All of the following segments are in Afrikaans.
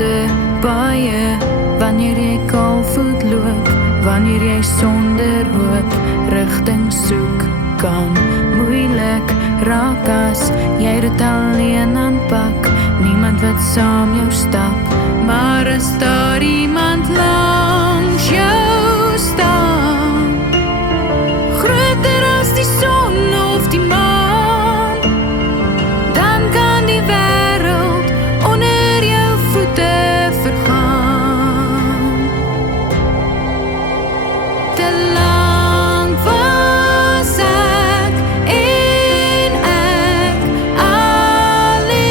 sonde baie, wanneer jy kaalvoet loop, wanneer jy sonder hoop rigting soek kan. Moeilik raak as jy dit alleen aanpak, niemand wat saam jou stap, maar as daar iemand langs jou staan, groter as die son of die maan, dan kan die wêreld onder jou voete vergaan. Te lank was ek en ek alleen,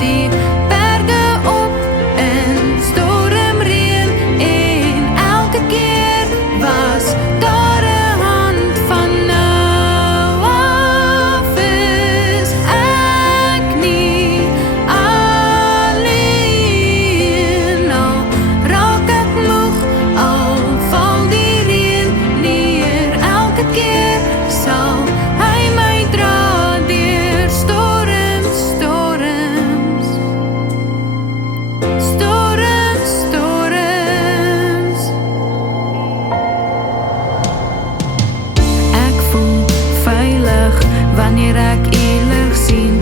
die berge op in stormreën, en elke keer was daar 'n hand van nou af is ek nie alleen. Al raak ek moeg, al val die reën neer, elke keer sal hy my dra deur storms, storms, storms, storms. Ek voel veilig wanneer ek U lig sien,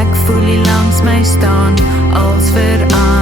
ek voel U langs my staan als veraan.